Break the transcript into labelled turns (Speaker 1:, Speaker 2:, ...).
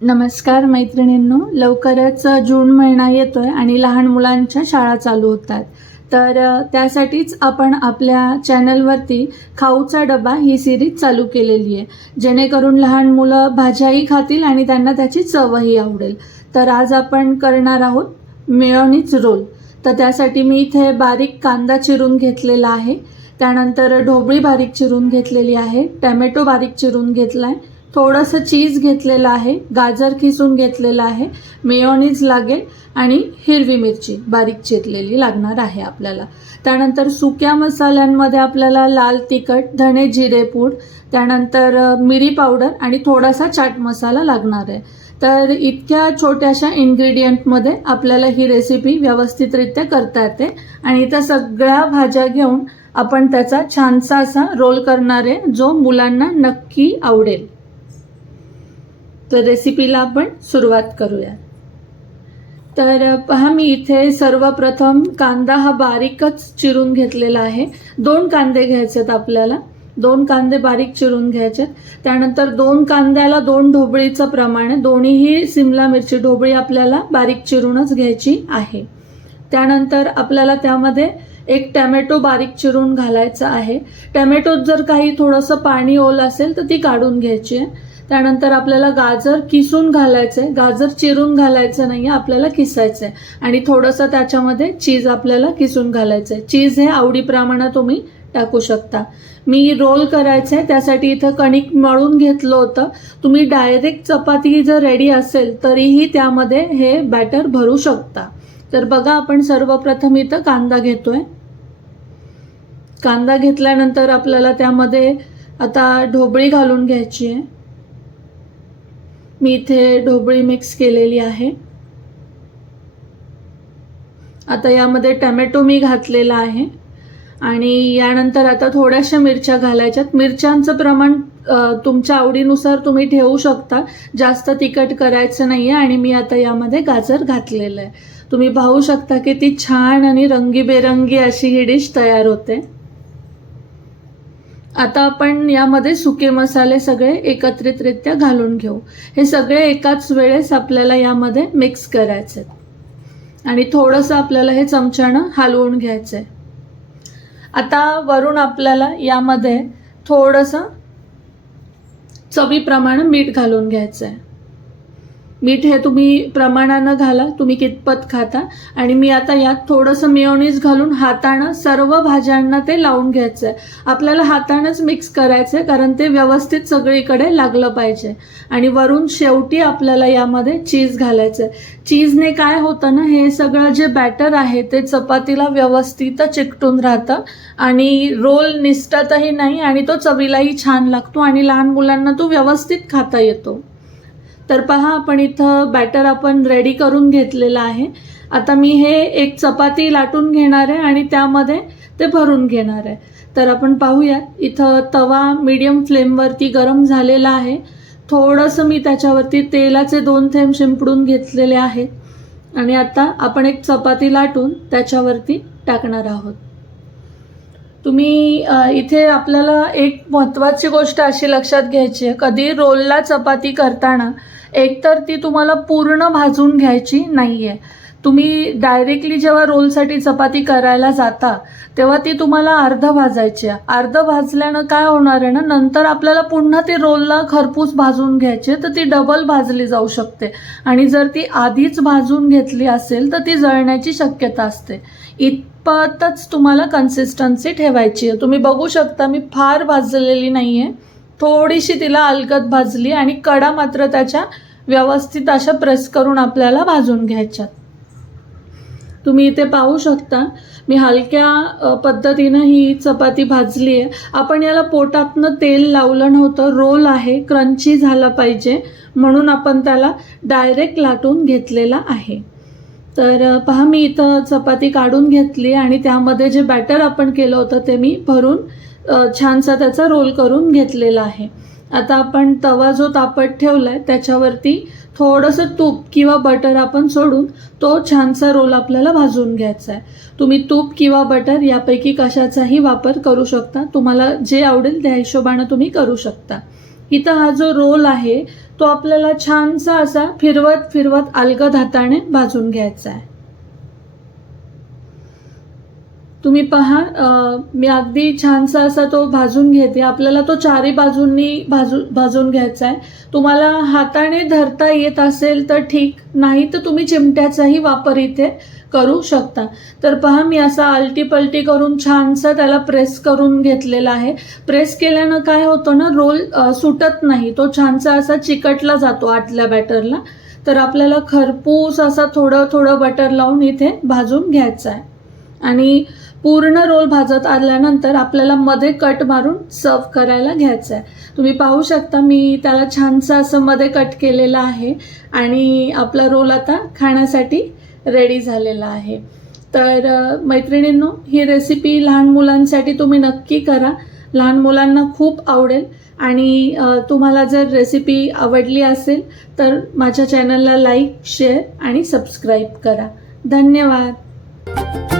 Speaker 1: नमस्कार मैत्रिणींनो लवकरच जून महिना येतो आहे आणि लहान मुलांच्या शाळा चालू होतात. तर त्यासाठीच आपण आपल्या चॅनलवरती खाऊचा डबा ही सिरीज चालू केलेली आहे. जेणेकरून लहान मुलं भाज्याही खातील आणि त्यांना त्याची चवही आवडेल. तर आज आपण करणार आहोत मिळवणीच रोल. तर त्यासाठी मी इथे बारीक कांदा चिरून घेतलेला आहे. त्यानंतर ढोबळी बारीक चिरून घेतलेली आहे. टॅमॅटो बारीक चिरून घेतला आहे थोडंसं चीज घेतलेलं आहे गाजर खिसून घेतलेलं आहे मेयोनीज लागेल आणि हिरवी मिरची बारीक चिरलेली लागणार आहे आपल्याला. त्यानंतर सुक्या मसाल्यांमध्ये आपल्याला लाल तिखट धणे जिरे पूड त्यानंतर मिरी पावडर आणि थोडासा चाट मसाला लागणार आहे. तर इतक्या छोट्याशा इन्ग्रेडियंटमध्ये आपल्याला ही रेसिपी व्यवस्थितरित्या करता येते आणि त्या सगळ्या भाज्या घेऊन आपण त्याचा छानसा असा रोल करणार आहे जो मुलांना नक्की आवडेल. तर रेसिपीला आपण सुरुवात करूया. तर पहा मी इथे सर्वप्रथम कांदा हा बारीकच चिरून घेतलेला आहे. दोन कांदे घ्यायचेत आपल्याला. दोन कांदे बारीक चिरून घ्यायचे त्यानंतर दोन कांद्याला दोन ढोबळीचं प्रमाण आहे. दोन्हीही सिमला मिरची ढोबळी आपल्याला बारीक चिरूनच घ्यायची आहे. त्यानंतर आपल्याला त्यामध्ये एक टॅमॅटो बारीक चिरून घालायचा आहे. टॅमॅटोत जर काही थोडंसं पाणी ओल असेल तर ती काढून घ्यायची आहे. त्यानंतर आपल्याला गाजर किसून घालायचं आहे गाजर चिरून घालायचं नाही आहे आपल्याला किसायचं आहे आणि थोडंसं त्याच्यामध्ये चीज आपल्याला किसून घालायचं आहे चीज हे आवडीप्रमाणे तुम्ही टाकू शकता. मी रोल करायचं आहे त्यासाठी इथं कणिक मळून घेतलं होतं. तुम्ही डायरेक्ट चपाती जर रेडी असेल तरीही त्यामध्ये हे बॅटर भरू शकता. तर बघा आपण सर्वप्रथम इथं कांदा घेतोय. कांदा घेतल्यानंतर आपल्याला त्यामध्ये आता ढोबळी घालून घ्यायची आहे मी इथे ढोबळी मिक्स केलेली आहे. आता यामध्ये टॅमॅटो मी घातलेला आहे. आणि यानंतर आता थोड्याशा मिरच्या घालायच्यात. मिरच्यांचं प्रमाण तुमच्या आवडीनुसार तुम्ही ठेवू शकता. जास्त तिखट करायचं नाही आहे आणि मी आता यामध्ये गाजर घातलेलं आहे. तुम्ही पाहू शकता की ती छान आणि रंगीबेरंगी अशी ही डिश तयार होते. आता आपण यामध्ये सुके मसाले सगळे एकत्रितरित्या घालून घेऊ. हे सगळे एकाच वेळेस आपल्याला यामध्ये मिक्स करायचे आणि थोडंसं आपल्याला हे चमच्यानं हलवून घ्यायचं आहे आता वरून आपल्याला यामध्ये थोडंसं चवीप्रमाणे मीठ घालून घ्यायचं आहे मीठ हे तुम्ही प्रमाणानं घाला तुम्ही कितपत खाता. आणि मी आता यात थोडंसं मिओनीज घालून हातानं सर्व भाज्यांना ते लावून घ्यायचं आहे आपल्याला हातानंच मिक्स करायचं आहे कारण ते व्यवस्थित सगळीकडे लागलं पाहिजे. आणि वरून शेवटी आपल्याला यामध्ये चीज घालायचं आहे चीजने काय होतं ना हे सगळं जे बॅटर आहे ते चपातीला व्यवस्थित चिकटून राहतं. आणि रोल निसटतही नाही आणि तो चवीलाही छान लागतो आणि लहान मुलांना तो व्यवस्थित खाता येतो. तर पहा आपण इथं बॅटर आपण रेडी करून घेतलेलं आहे. आता मी हे एक चपाती लाटून घेणार आहे आणि त्यामध्ये ते भरून घेणार आहे. तर आपण पाहूयात इथं तवा मीडियम फ्लेमवरती गरम झालेला आहे. थोडंसं मी त्याच्यावरती तेलाचे दोन थेंब शिंपडून घेतलेले आहेत. आणि आता आपण एक चपाती लाटून त्याच्यावरती टाकणार आहोत. तुम्ही इथे आपल्याला एक महत्त्वाची गोष्ट अशी लक्षात घ्यायची आहे. कधी रोलला चपाती करताना एकतर ती तुम्हाला पूर्ण भाजून घ्यायची नाही आहे तुम्ही डायरेक्टली जेव्हा रोलसाठी चपाती करायला जाता तेव्हा ती तुम्हाला अर्ध भाजायची आहे. अर्ध भाजल्यानं काय होणार आहे ना नंतर आपल्याला पुन्हा ती रोलला खरपूस भाजून घ्यायची आहे, तर ती डबल भाजली जाऊ शकते. आणि जर ती आधीच भाजून घेतली असेल तर ती जळण्याची शक्यता असते. इतपतच तुम्हाला कन्सिस्टन्सी ठेवायची आहे. तुम्ही बघू शकता मी फार भाजलेली नाही आहे थोडीशी तिला अलगद भाजली आणि कडा मात्र त्याच्या व्यवस्थित अशा प्रेस करून आपल्याला भाजून घ्यायच्यात. तुम्ही इथे पाहू शकता. मी हलक्या पद्धतीनं ही चपाती भाजली आहे आपण याला पोटातनं तेल लावलं नव्हतं. रोल आहे. क्रंची झाला पाहिजे. म्हणून आपण त्याला डायरेक्ट लाटून घेतलेला आहे. तर पहा मी इथं चपाती काढून घेतली आणि त्यामध्ये जे बॅटर आपण केलं होतं ते मी भरून छानसा त्याचा रोल करून घेतलेला आहे. आता आपण तवा जो तापत ठेवला आहे त्याच्यावरती थोडंसं तूप किंवा बटर आपण सोडून तो छानसा रोल आपल्याला भाजून घ्यायचा आहे. तुम्ही तूप किंवा बटर यापैकी कशाचाही वापर करू शकता. तुम्हाला जे आवडेल त्या हिशोबानं तुम्ही करू शकता. इथं हा जो रोल आहे तो आपल्याला छानसा असा फिरवत फिरवत अलगद हाताने भाजून घ्यायचा आहे. तुम्ही पहा मी अगदी छानसा असा तो भाजून घेते. आपल्याला तो चारी बाजूंनी भाजू भाजून घ्यायचा आहे तुम्हाला हाताने धरता येत असेल तर ठीक नाही तर तुम्ही चिमट्याचाही वापर इथे करू शकता. तर पहा मी असा आलटी पलटी करून छानसा त्याला प्रेस करून घेतलेला आहे. प्रेस केल्यानं काय होतं ना रोल सुटत नाही. तो छानसा असा चिकटला जातो आतल्या बॅटरला. तर आपल्याला खरपूस असा थोडं थोडं बटर लावून इथे भाजून घ्यायचं आहे आणि पूर्ण रोल भाजत आल्यानंतर आपल्याला मध्ये कट मारून सर्व करायला घ्यायचं आहे तुम्ही पाहू शकता मी त्याला छानसं असं मध्ये कट केलेलं आहे आणि आपला रोल आता खाण्यासाठी रेडी झालेला आहे. तर मैत्रिणींनो ही रेसिपी लहान मुलांसाठी तुम्ही नक्की करा. लहान मुलांना खूप आवडेल आणि तुम्हाला जर रेसिपी आवडली असेल तर माझ्या चॅनलला लाईक शेअर आणि सबस्क्राईब करा. धन्यवाद.